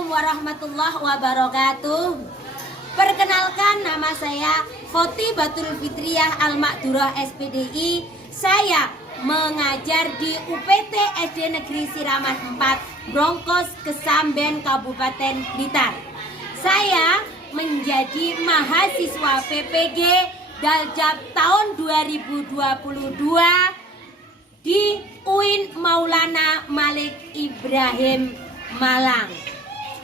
Assalamualaikum warahmatullahi wabarakatuh. Perkenalkan, nama saya Foti Batul Fitriah Al-Makdurah SPDI. Saya mengajar di UPT SD Negeri Siraman 4, Brongkos, Kesamben, Kabupaten Blitar. Saya menjadi mahasiswa PPG Daljab tahun 2022 di UIN Maulana Malik Ibrahim Malang.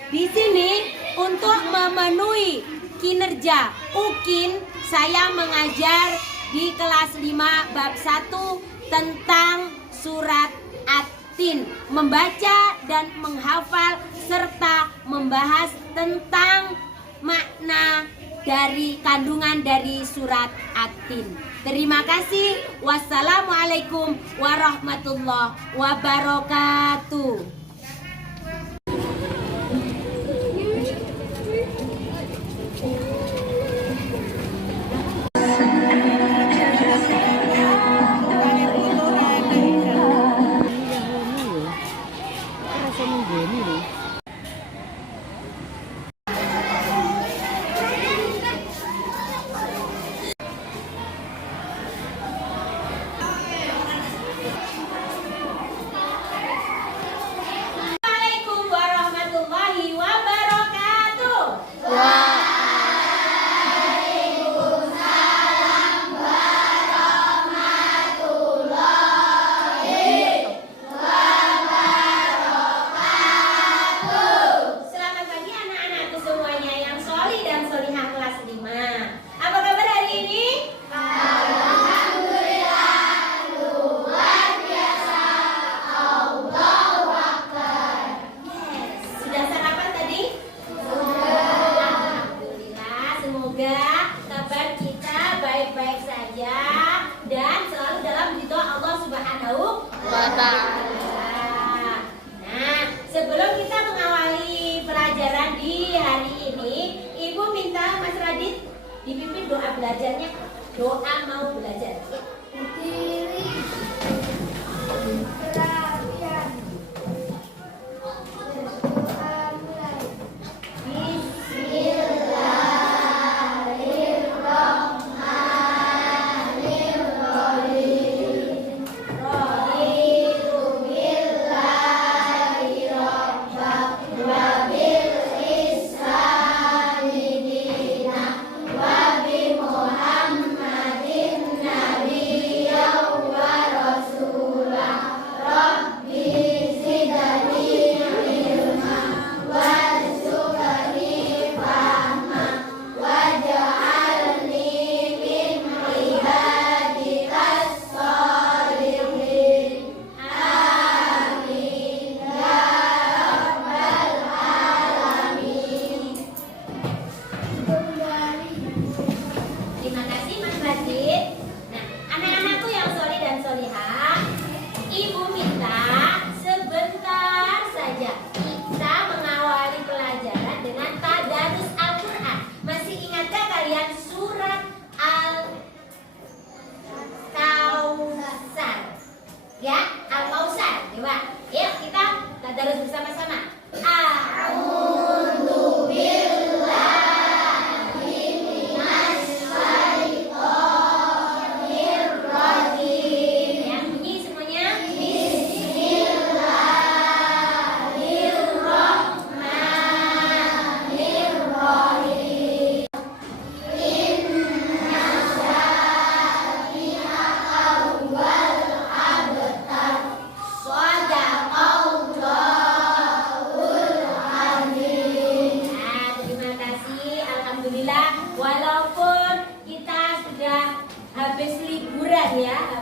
Di sini untuk memenuhi kinerja UKIN, saya mengajar di kelas 5 bab 1 tentang surat At-Tin, membaca dan menghafal serta membahas tentang makna dari kandungan dari surat At-Tin. Terima kasih. Wassalamualaikum warahmatullahi wabarakatuh. Nah, sebelum kita mengawali pelajaran di hari ini, Ibu minta Mas Radit dipimpin doa belajarnya. Doa mau belajar.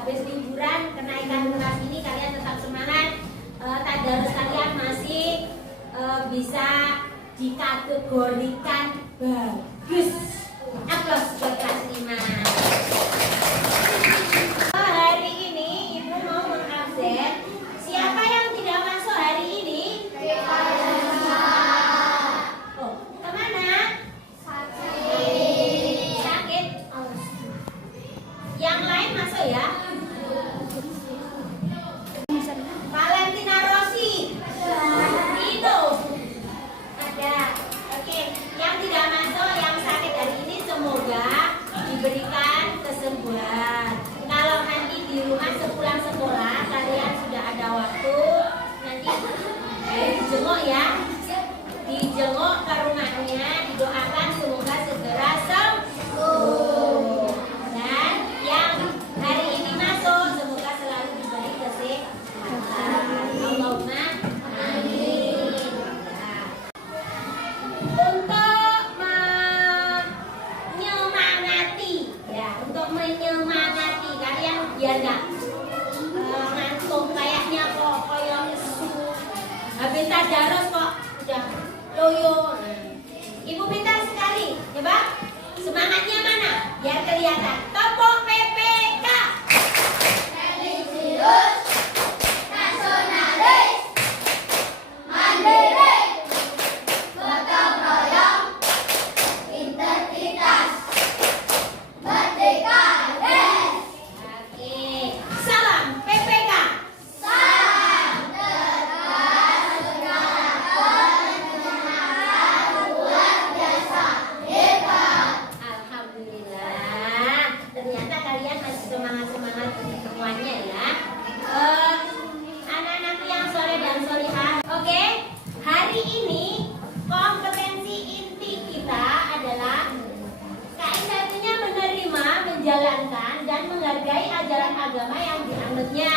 Habis liburan kenaikan kelas ini, kalian tetap semangat. Tadarus kalian masih bisa dikategorikan bagus. Aplaus buat kelas 5. Hari ini Ibu mau mengabsen. Siapa yang tidak masuk hari ini? Oh, kemana? Sakit. Yang lain masuk ya. Valentina Rossi, Dino, dijenguk ya. Dijenguk ke rumahnya, didoakan semoga segera sembuh. Dan yang hari ini masuk semoga selalu diberi kesehatan. Allahumma amin. Untuk menyemangati kalian biar nggak ngantuk kayaknya kok koyo habis tadarus kok udah loyo. Ibu minta sekali, coba semangatnya mana? Biar kelihatan. Tepuk PPK. Religius, nasionalis, mandiri, gotong royong, integritas, merdeka, yes. Oke, salam PPK. Salam tegas, luar biasa, hebat. Alhamdulillah, ternyata kalian masih semangat-semangat semuanya ya. Anak-anakku yang soleh dan solihah. Oke, hari ini kompetensi inti kita adalah KI1-nya menerima, menjalankan, dan menghargai ajaran agama yang dianutnya.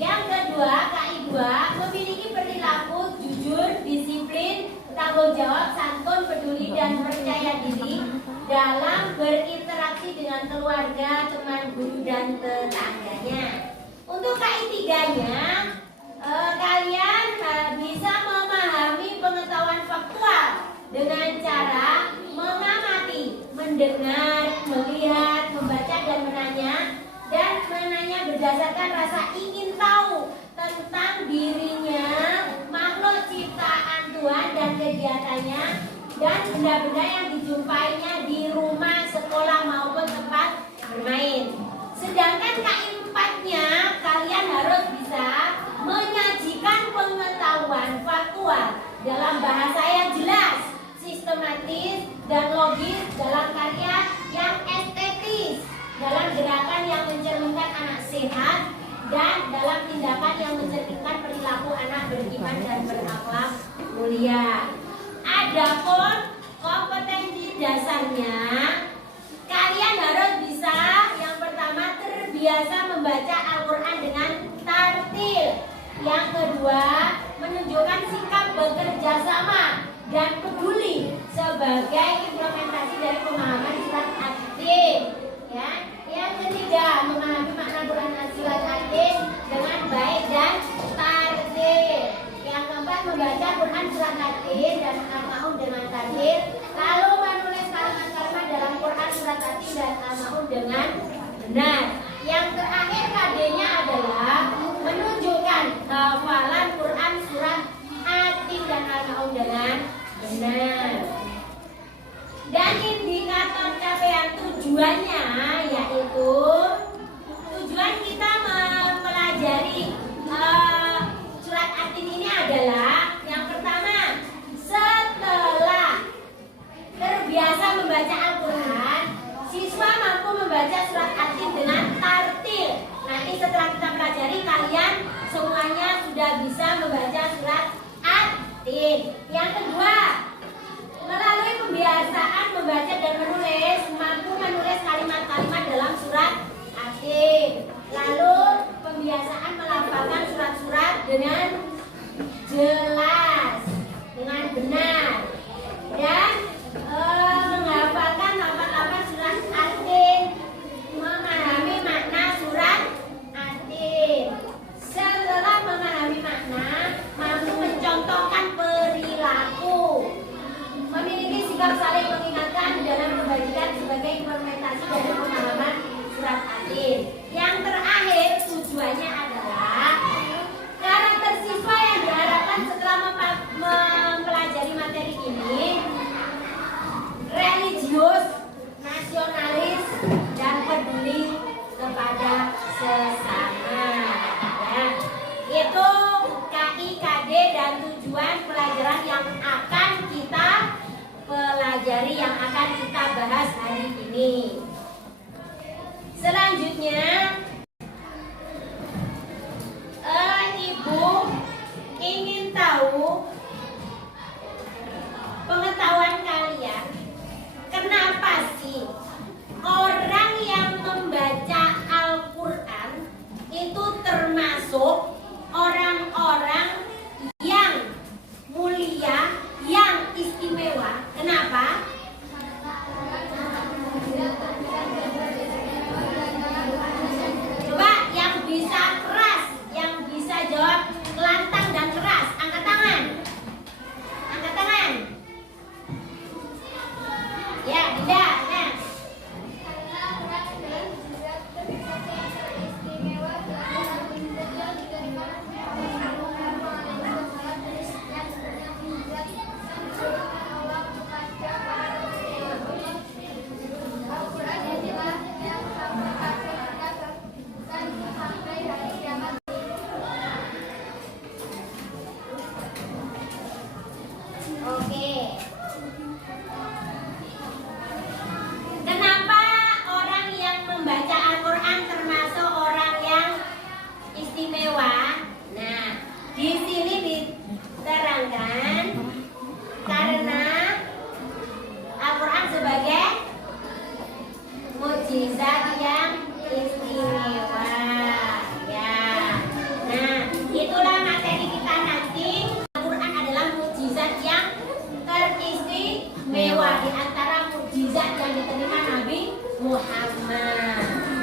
Yang kedua, KI2 memiliki perilaku jujur, disiplin, tanggung jawab, santun, peduli, dan percaya diri dalam berinteraksi dengan keluarga, teman, guru, dan tetangganya. Untuk KI3-nya, kalian bisa memahami pengetahuan faktual dengan cara mengamati, mendengar, melihat, membaca, dan menanya. Dan menanya berdasarkan rasa ingin tahu tentang dirinya, makhluk ciptaan Tuhan dan kegiatannya, dan benda-benda yang dijumpainya di rumah, sekolah, maupun tempat bermain. Sedangkan KI4-nya, kalian harus bisa menyajikan pengetahuan faktual dalam bahasa yang jelas, sistematis, dan logis, dalam karya yang estetis, dalam gerakan yang mencerminkan anak sehat, dan dalam tindakan yang mencerminkan perilaku anak beriman dan berakhlak mulia. Adapun kompetensi dasarnya, kalian harus bisa yang pertama terbiasa membaca Al-Quran dengan tartil. Yang kedua, menunjukkan sikap bekerja sama dan peduli sebagai implementasi dari pemahaman surat At-Tin. Ya. Yang ketiga, memahami makna Quran surat At-Tin dengan baik dan tartil. Yang keempat, membaca Quran surat At-Tin dan Al-Ma'un dengan tartil, lalu menulis kalimat-kalimat dalam Quran surat At-Tin dan Al-Ma'un dengan benar. Yang terakhir, KD-nya adalah menunjukkan hafalan Quran surat At-Tin dan Al-Ma'un dengan benar. Dan indikator capaian tujuannya yaitu tujuan kita mempelajari surat At-Tin ini adalah yang pertama, setelah terbiasa membaca Al-Quran, siswa mampu membaca surat At-Tin dengan tartil. Nanti setelah kita pelajari, kalian semuanya sudah bisa membaca surat At-Tin. Yang kedua, melalui pembiasaan membaca dan menulis, mampu menulis kalimat-kalimat dalam surat At-Tin. Lalu pembiasaan melafalkan surat-surat dengan jelas, dengan benar, dan menghafalkan lafaz-lafaz surat At-Tin, memahami makna surat At-Tin. Setelah memahami makna, mampu mencontohkan perilaku, memiliki sikap saling mengingatkan dalam membagikan sebagai implementasi dari pemahaman surat At-Tin. Yang terakhir, tujuannya adalah karakter siswa yang diharapkan setelah mempelajari materi ini religius, nasionalis, dan peduli kepada sesama. Ya, itu KI, KD, dan tujuan pelajaran yang akan kita pelajari, yang akan kita bahas hari ini. Selanjutnya, Ibu ingin tahu Oke. Kenapa orang yang membaca Al-Quran termasuk orang yang istimewa? Nah, di sini diterangkan karena Al-Quran sebagai mukjizat yang istimewa. Ya. Nah, itulah materi kita nanti. Al-Quran adalah mukjizat yang teristimewa di antara mukjizat yang diterima Nabi Muhammad.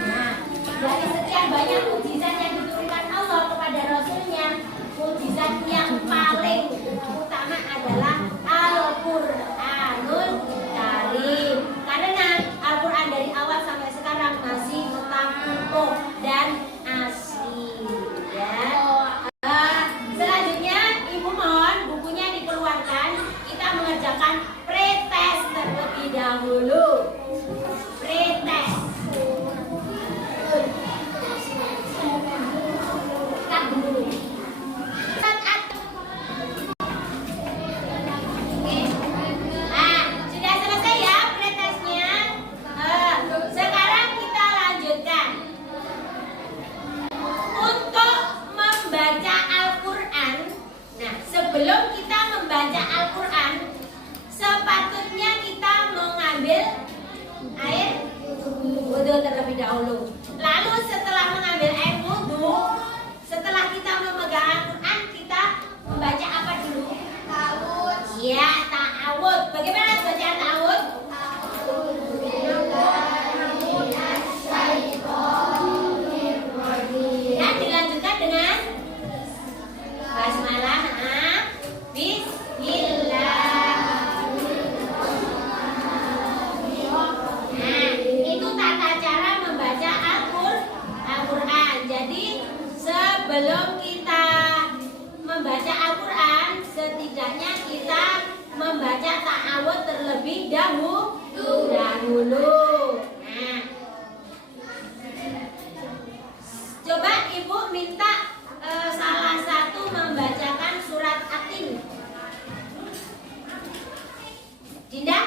Nah, dari sekian banyak mukjizat yang diturunkan Allah kepada Rasulnya, mukjizat yang paling utama adalah Al-Quranul Karim. Karena Al-Quran dari awal sampai sekarang masih tetap utuh dan asli. Ya. Selanjutnya, Ibu mohon bukunya dikeluarkan. Kita mengerjakan pretest terlebih dahulu. Pretest. Cut dulu. Sudah selesai ya pretestnya. Sekarang kita lanjutkan. Untuk membaca Al-Quran. Nah, sebelum kita membaca Al-Quran, sepatutnya kita mengambil air wudhu terlebih dahulu. Lalu setelah mengambil air wudhu, setelah kita memegang Al-Quran, kita membaca apa dulu? Ta'awudz. Ya, ta'awudz. Bagaimana bacaan ta'awudz? Dan dilanjutkan dengan basmalah. Bismillah. Nah, itu tata cara membaca Al-Quran. Jadi sebelum kita membaca Al-Quran, setidaknya kita membaca ta'awudz terlebih dahulu. Nah, coba Ibu minta salah satu membacakan surat At-Tin. Dinda?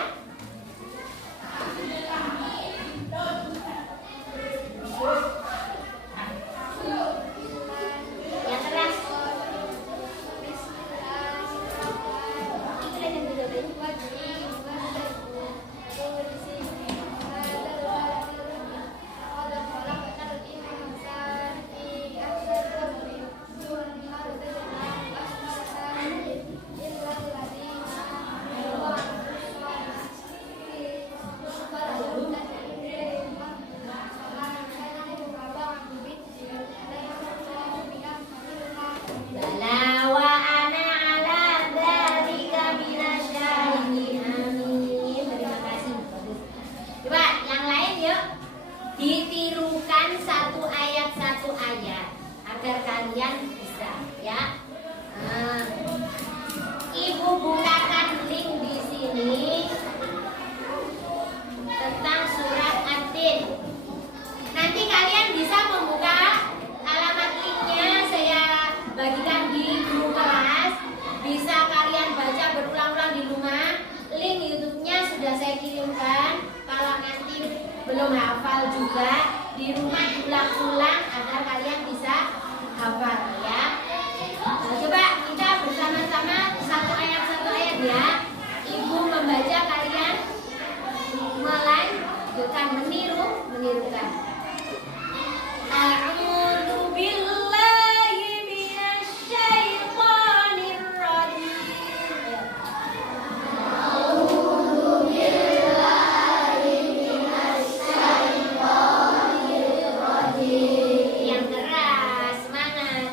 Yang keras. Ditirukan satu ayat agar kalian bisa, ya. Ibu bukakan link di sini tentang surat At-Tin. Nanti kalian bisa membuka alamat linknya, saya bagikan di grup kelas. Bisa kalian baca berulang-ulang di rumah. Link YouTube-nya sudah saya kirimkan. Kalau nanti belum hafal juga, di rumah ulang-ulang agar kalian bisa hafal, ya. Nah, coba kita bersama-sama satu ayat ya. Ibu membaca, kalian melanjutkan, menirukan. A'udzu billahi minasyaitonir rajim. Yang keras, semangat.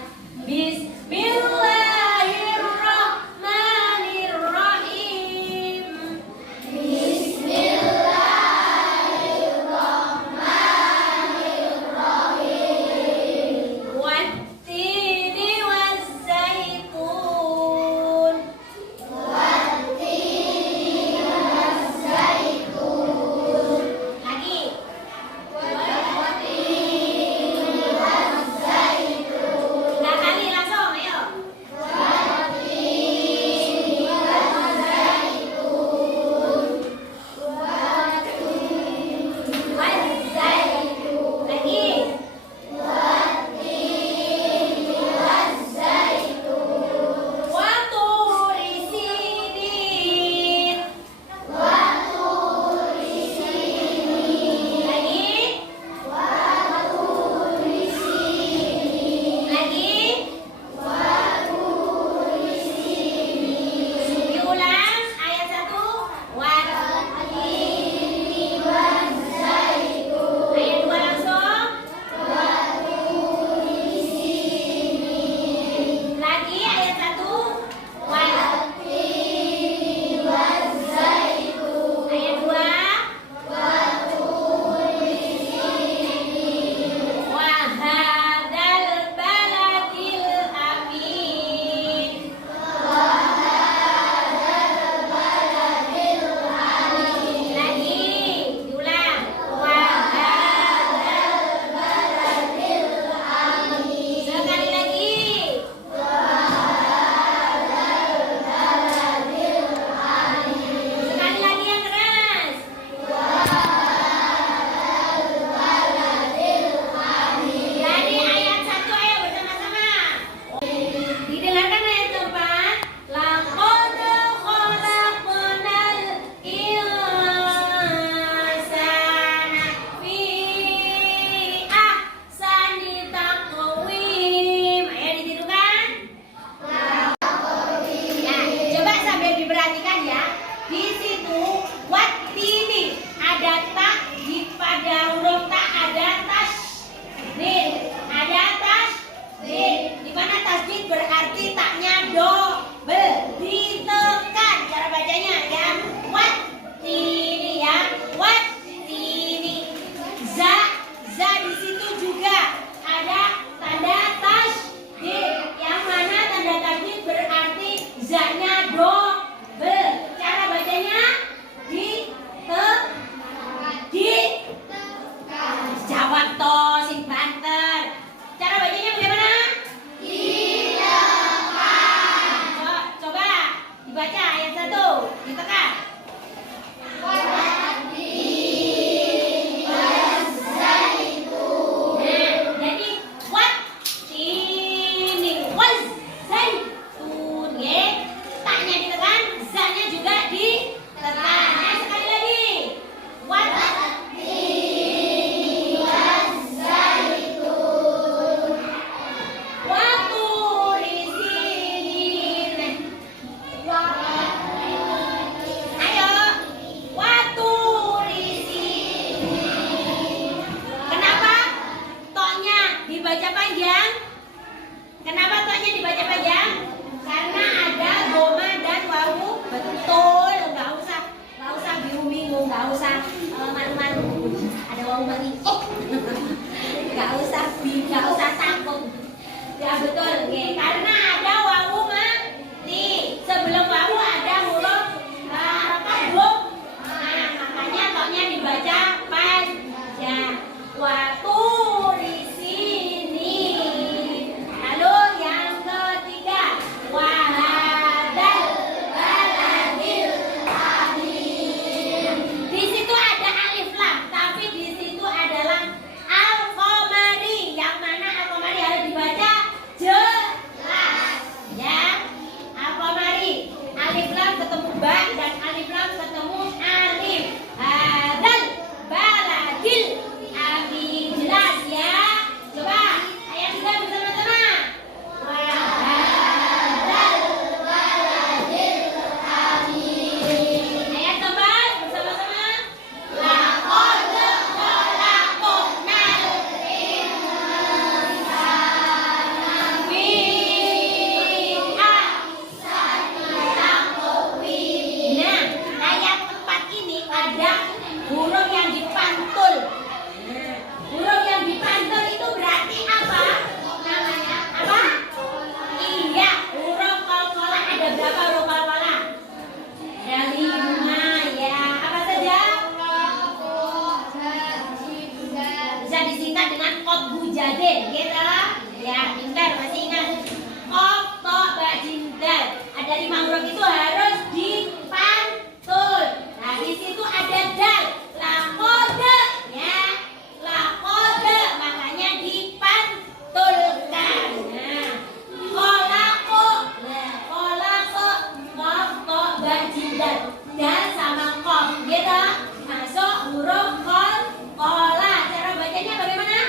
dal sama kop, gitu. Masuk huruf kola. Cara bacanya bagaimana?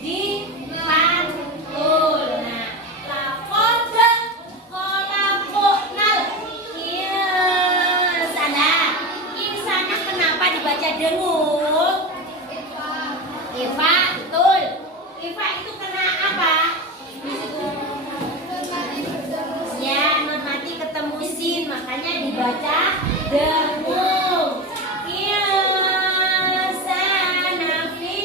Dipantul. Nah, lakode kolakoknal. Sana. Ini sana kenapa dibaca dengung? Eva, betul. Eva itu kena apa? Ya, nun mati ketemu sin, makanya dibaca dengung. Iya, sanafi,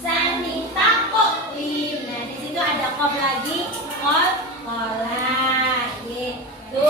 sanita koklim. Nah, di situ ada kop lagi, kola, gitu.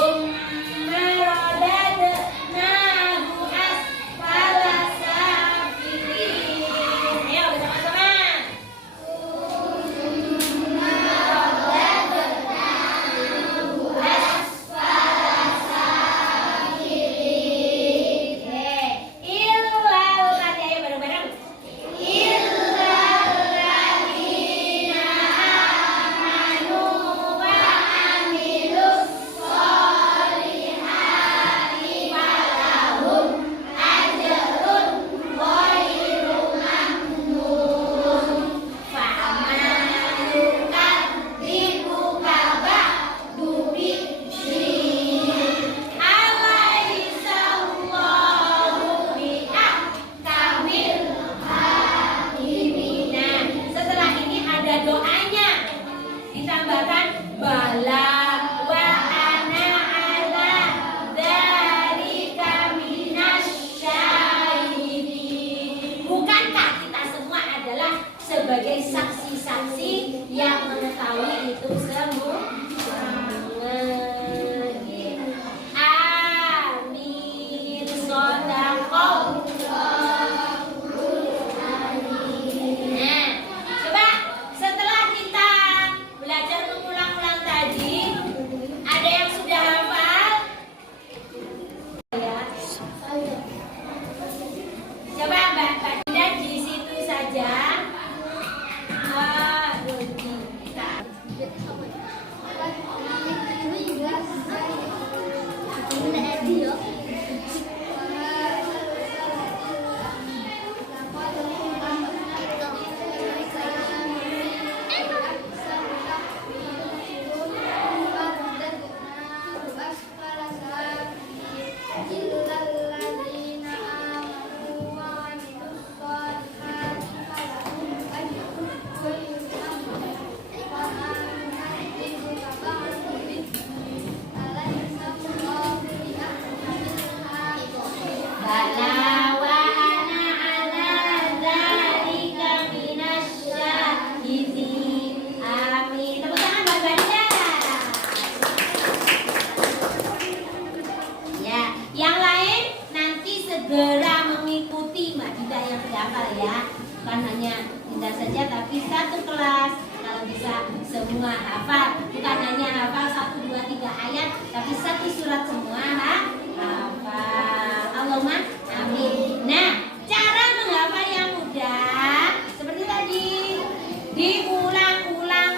Sebagai saksi-saksi yang mengetahui itu semua. Amin. Sodaqallah. Nah, coba setelah kita belajar mengulang-ulang tadi, ada yang sudah hafal? Ya. Coba Mbak Dinda di situ saja. Bukan hanya Dinda saja, tapi satu kelas kalau bisa semua hafal. Bukan hanya hafal 1, 2, 3 ayat, tapi satu surat semua hafal. Allahumma amin. Nah, cara menghafal yang mudah seperti tadi, diulang-ulang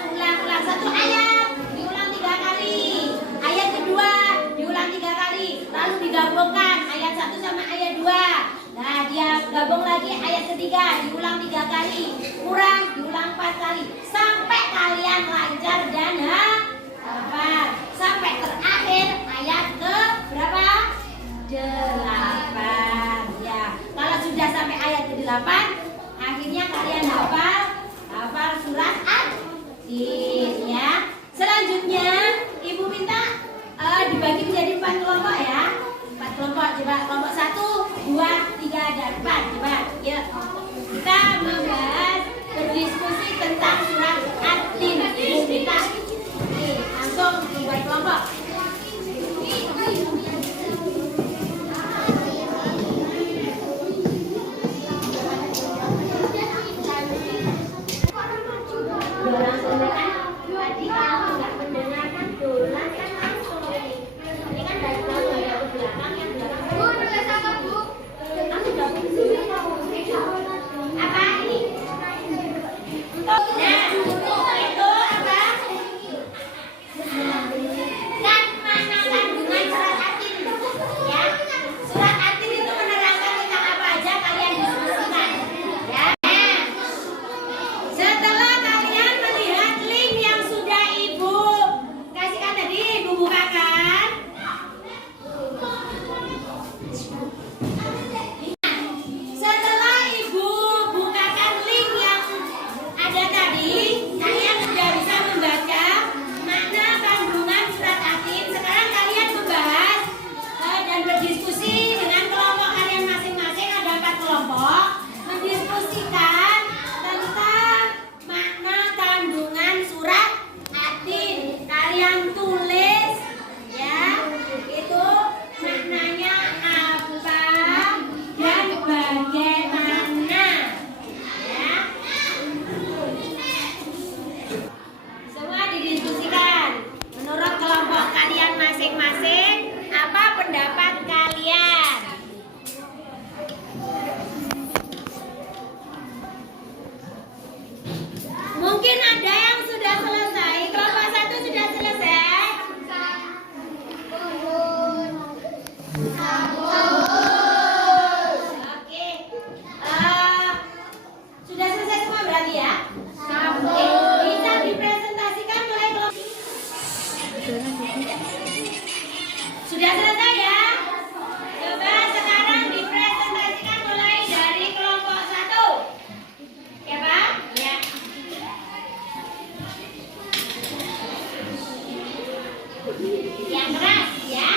satu ayat, diulang 3 kali. Ayat kedua diulang 3 kali, lalu digabungkan ayat 1 sama ayat 2. Nah, dia gabung lagi ayat ketiga, diulang 3 kali, kurang diulang 4 kali, sampai kalian lancar dan hafal. Sampai terakhir ayat ke berapa? 8. Ya, kalau sudah sampai ayat ke-8, akhirnya kalian hafal surat Ad-Din ya. Selanjutnya, Ibu minta dibagi menjadi 4 kelompok ya. 4 kelompok, coba kelompok 1, 2, 3, dan 4. Coba, yuk. Kita membahas, berdiskusi tentang surat Ad-Din. Ibu minta langsung membuat kelompok. Tadi kalau nggak mendengarkan dolan kan langsung ini kan dari belakang ya ke belakang yang belakang. Kamu udah fungsi apa ini? Nah, itu apa? Dan mana kandungan surat Ad-Din? Oke. Sudah selesai semua berarti ya? Oke. Bisa dipresentasikan mulai kelompok. Sudah selesai ya? Coba sekarang dipresentasikan mulai dari kelompok 1. Ya Pak? Ya. Yang keras ya.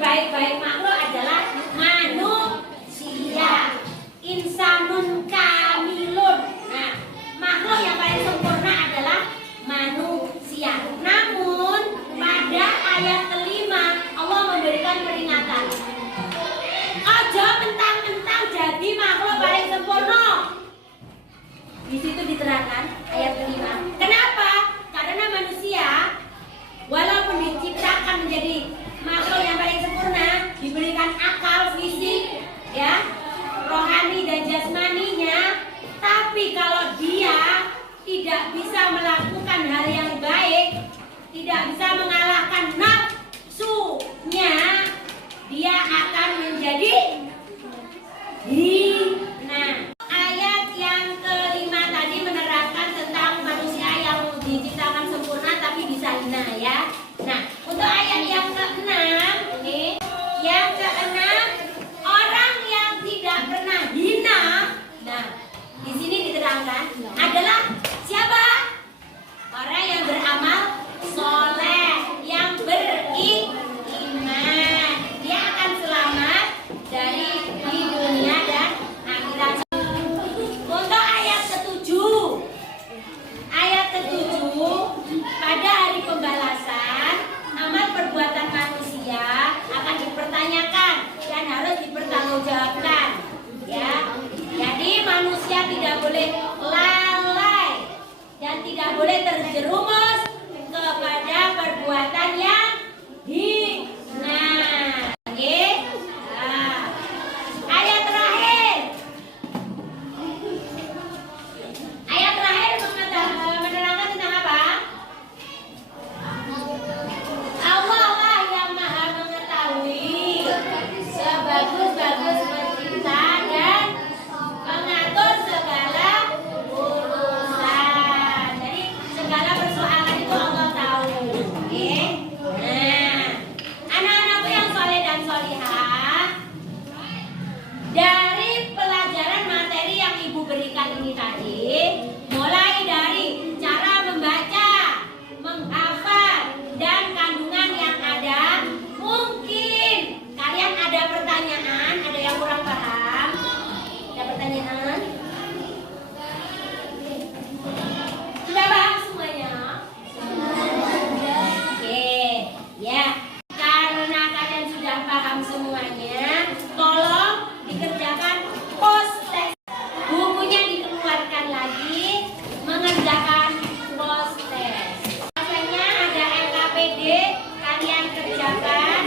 sebaik-baik makhluk adalah manusia. Insanun kamilun. Nah, makhluk yang paling sempurna adalah manusia. Namun pada ayat kelima Allah memberikan peringatan. Ojo mentang-mentang jadi makhluk paling sempurna. Di situ diterangkan ayat kelima. Kenapa? Karena manusia walaupun diciptakan menjadi makhluk yang paling sempurna, diberikan akal, fisik, ya, rohani dan jasmaninya, tapi kalau dia tidak bisa melakukan hal yang baik, tidak bisa mengalahkan nafsunya, dia akan menjadi hina. Ayat yang kelima tadi menerangkan tentang manusia yang diciptakan sempurna tapi bisa hina, ya. Nah, untuk ayat yang keenam, ini yang keenam, orang yang tidak pernah hina. Nah, di sini diterangkan adalah siapa? Orang yang beramal soleh, yang beriman. Dia akan selamat dari di dunia dan akhirat. Untuk ayat ketujuh, pada hari pembalasan, amal perbuatan manusia akan dipertanyakan dan harus dipertanggungjawabkan, ya. Jadi manusia tidak boleh lalai dan tidak boleh terjerumus kepada perbuatan yang hina. Oke? Nah, ayat terakhir. Ayat terakhir menerangkan tentang apa? Allah lah yang maha mengetahui, sebagus-bagus pencipta dan mengatur segala urusan. Jadi segala persoalan itu Allah tahu. Oke? Nah, anak-anakku yang soleh dan solihah, dari pelajaran materi yang ibu berikan ini tadi, mulai dari cara membaca, menghafal, dan kandungan yang ada, mungkin kalian ada pertanyaan, ada yang kurang paham? Ada pertanyaan? Sudah paham semuanya? Oke, ya. Karena kalian sudah paham semuanya, tolong dikerjakan post test. Bukunya dikeluarkan lagi, mengerjakan post test. Rasanya ada LKPD, kalian kerjakan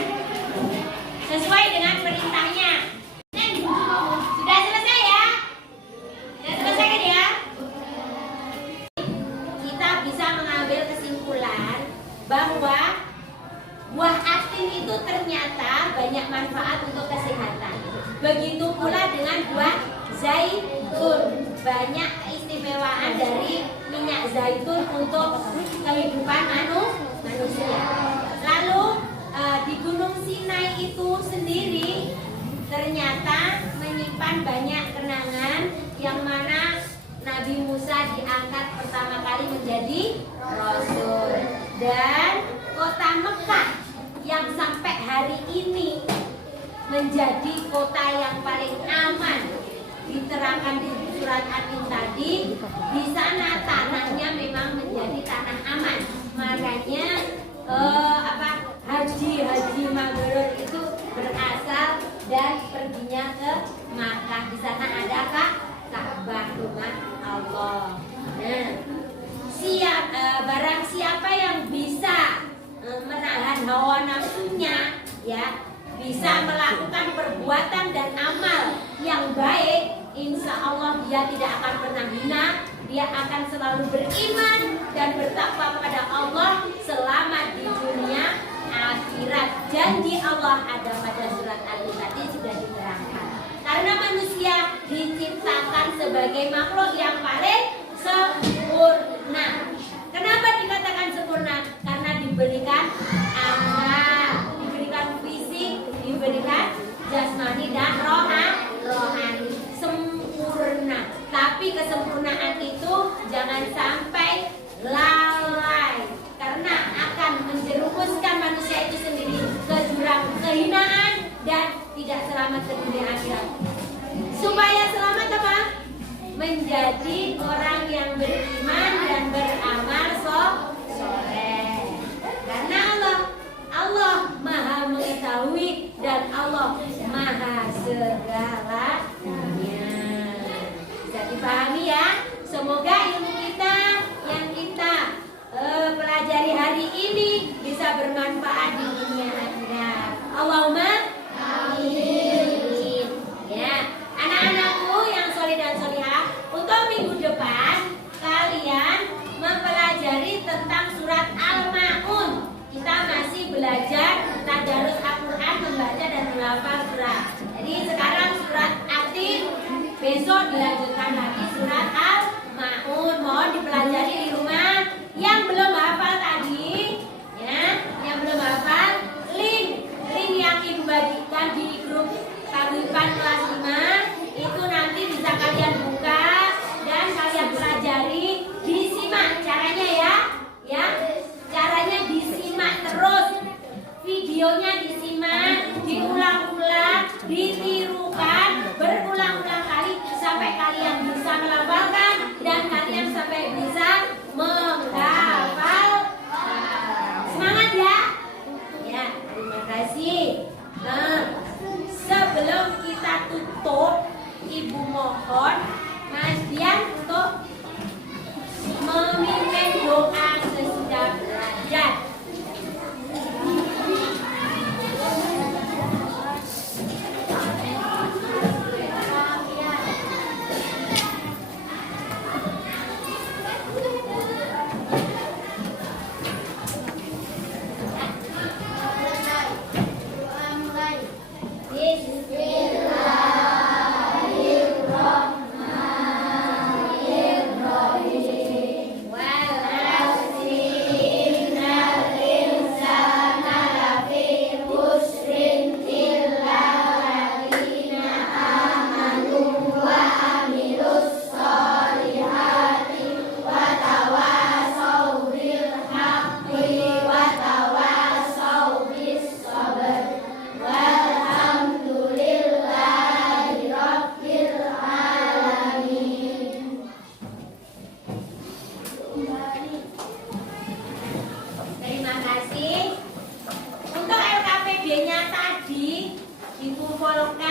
sesuai dengan perintahnya. Sudah selesai ya? Sudah selesai kan ya? Kita bisa mengambil kesimpulan bahwa buah asin itu ternyata banyak manfaat untuk kesehatan. Begitu pula dengan buah zaitun. Banyak keistimewaan dari minyak zaitun untuk kehidupan manusia. Lalu di Gunung Sinai itu sendiri ternyata menyimpan banyak kenangan yang mana Nabi Musa diangkat pertama kali menjadi Rasul. Dan kota Mekah yang sampai hari ini menjadi kota yang paling aman, diterangkan di surat An-Nur tadi. Di sana tanahnya memang menjadi tanah aman. Makanya haji mabrur itu berasal dan perginya ke Makkah. Di sana ada Ka'bah, rumah Allah. Nah, barang siapa yang bisa menahan hawa nafsunya, ya, bisa melakukan perbuatan dan amal yang baik, insya Allah dia tidak akan pernah hina. Dia akan selalu beriman dan bertakwa kepada Allah selama di dunia akhirat. Janji Allah ada pada surat An-Nur tadi sudah diterangkan. Karena manusia diciptakan sebagai makhluk yang paling sempurna. Kenapa dikatakan sempurna? Karena diberikan akal, diberikan fisik, diberikan jasmani dan rohani. Sempurna. Tapi kesempurnaan itu jangan sampai lalai, karena akan menjerumuskan manusia itu sendiri ke jurang kehinaan besok dilanjutkan lagi surat Al-Maun. Mohon dipelajari di rumah. Yang belum hafal tadi, ya, yang belum hafal, link yang ibu bagikan di grup Paguyuban kelas 5 itu nanti bisa kalian buka dan kalian pelajari, disimak caranya ya, caranya disimak terus, videonya disimak, diulang-ulang, ditirukan berulang-ulang kali sampai kalian bisa melafalkan dan kalian sampai bisa menghafal. Semangat ya. Ya, terima kasih. Nah, sebelum kita tutup, Ibu mohon Mas Dian untuk memimpin doa sesudah belajar. Terima kasih. Untuk LKPD-nya tadi dikumpulkan